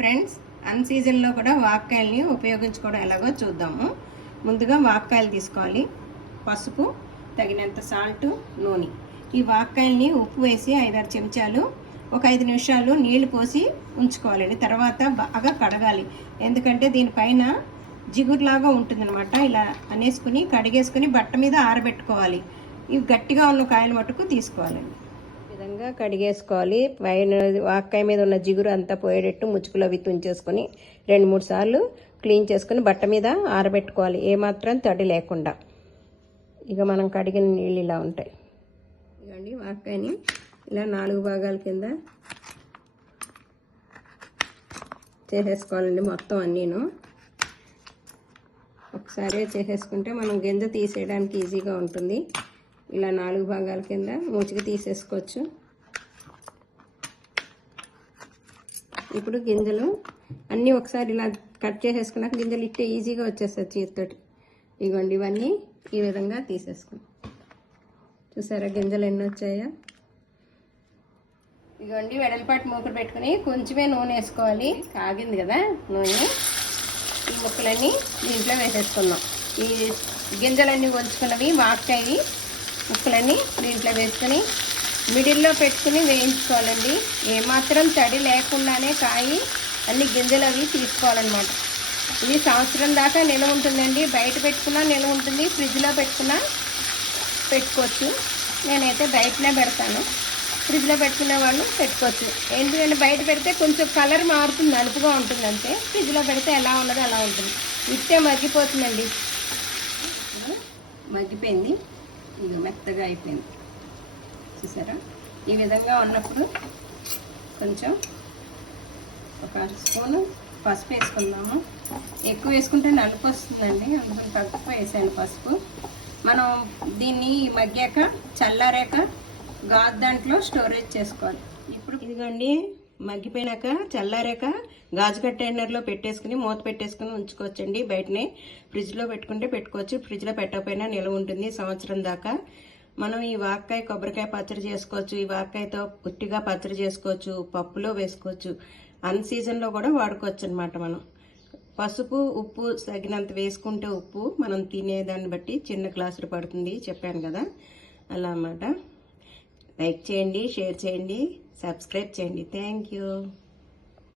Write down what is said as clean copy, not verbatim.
Friends, అన్ సీజన్లో కూడా వాక్కాయల్ని ఉపయోగించుకోవడం ఎలాగో చూద్దాము. ముందుగా వాక్కాయలు తీసుకోవాలి, పసుపు, తగినంత సాల్ట్, నూనె. ఈ వాక్కాయల్ని ఉప్పు వేసి 5-6 చెంచాలు ఒక 5 నిమిషాలు నీళ్లు పోసి ఉంచుకోవాలండి. తర్వాత బాగా కడగాలి, ఎందుకంటే దీనిపైన జిగురులాగా ఉంటుందన్నమాట. ఇలా అనేసుకుని కడిగేసుకుని బట్ట మీద ఆరబెట్టుకోవాలి. ఇవి గట్టిగా ఉన్న కాయలు మట్టుకు తీసుకోవాలండి. విధంగా కడిగేసుకోవాలి. పైన వాక్కాయ మీద ఉన్న జిగురు అంతా పోయేటట్టు ముచ్చుకులు అవి తుంచేసుకొని 2-3 సార్లు క్లీన్ చేసుకుని బట్ట మీద ఆరబెట్టుకోవాలి, ఏమాత్రం తడి లేకుండా. ఇక మనం కడిగిన నీళ్ళు ఇలా ఉంటాయి. ఇదండి వాక్కాయని ఇలా 4 భాగాల కింద చేసేసుకోవాలండి. మొత్తం అన్నీను ఒకసారి చేసేసుకుంటే మనం గింజ తీసేయడానికి ఈజీగా ఉంటుంది. ఇలా 4 భాగాల కింద మూచికి తీసేసుకోవచ్చు. ఇప్పుడు గింజలు అన్నీ ఒకసారి ఇలా కట్ చేసేసుకున్నాక గింజలు ఇట్టే ఈజీగా వచ్చేస్తుంది చేతితోటి. ఇగోండి ఇవన్నీ ఈ విధంగా తీసేసుకున్నాం. చూసారా గింజలు ఎన్ని వచ్చాయో. ఇగోండి వెడల్పాటి మూకుడు పెట్టుకుని కొంచెమే నూనె వేసుకోవాలి. కాగింది కదా నూనె, ఈ ముక్కలన్నీ దీంట్లో వేసేసుకుందాం. ఈ గింజలన్నీ ఒలుచుకున్నవి వాక్కాయి ముక్కలన్నీ దీంట్లో వేసుకొని మిడిల్లో పెట్టుకుని వేయించుకోవాలండి. ఏమాత్రం తడి లేకుండానే కాయి అన్ని గింజలు అవి తీసుకోవాలన్నమాట. ఇది సంవత్సరం దాకా నిల్వ ఉంటుందండి. బయట పెట్టుకున్నా నిల్వ ఉంటుంది, ఫ్రిడ్జ్లో పెట్టుకున్నా పెట్టుకోవచ్చు. నేనైతే బయటనే పెడతాను, ఫ్రిడ్జ్లో పెట్టుకునే వాళ్ళు పెట్టుకోవచ్చు. ఎందుకంటే బయట పెడితే కొంచెం కలర్ మారుతుంది, నలుపుగా ఉంటుంది అంతే. ఫ్రిడ్జ్లో పెడితే ఎలా ఉన్నదో అలా ఉంటుంది. ఇట్టే మగ్గిపోతుందండి. మగ్గిపోయింది, ఇది మెత్తగా అయిపోయింది. చూసారా, ఈ విధంగా ఉన్నప్పుడు కొంచెం 1 స్పూను పసుపు వేసుకుందాము. ఎక్కువ వేసుకుంటే నలుపు వస్తుందండి, అందుకని తక్కువ వేసాను పసుపు. మనం దీన్ని మగ్గాక చల్లారాక గాజు దాంట్లో స్టోరేజ్ చేసుకోవాలి. ఇప్పుడు ఇదిగోండి మగ్గిపోయినాక చల్లారాక గాజు కంటైనర్లో పెట్టేసుకుని మూత పెట్టేసుకుని ఉంచుకోవచ్చండి. బయటనే ఫ్రిడ్జ్లో పెట్టుకుంటే పెట్టుకోవచ్చు, ఫ్రిడ్జ్లో పెట్టకపోయినా నిల్వ ఉంటుంది సంవత్సరం దాకా. మనం ఈ వాక్కాయ కొబ్బరికాయ పచ్చడి చేసుకోవచ్చు, ఈ వాక్కాయతో ఉట్టిగా పచ్చడి చేసుకోవచ్చు, పప్పులో వేసుకోవచ్చు, అన్ సీజన్లో కూడా వాడుకోవచ్చు అనమాట. మనం పసుపు ఉప్పు తగినంత వేసుకుంటే ఉప్పు మనం తినేదాన్ని బట్టి చిన్న గ్లాసులు పడుతుంది చెప్పాను కదా, అలా అన్నమాట. లైక్ చేయండి, షేర్ చేయండి, సబ్స్క్రైబ్ చేయండి. Thank you.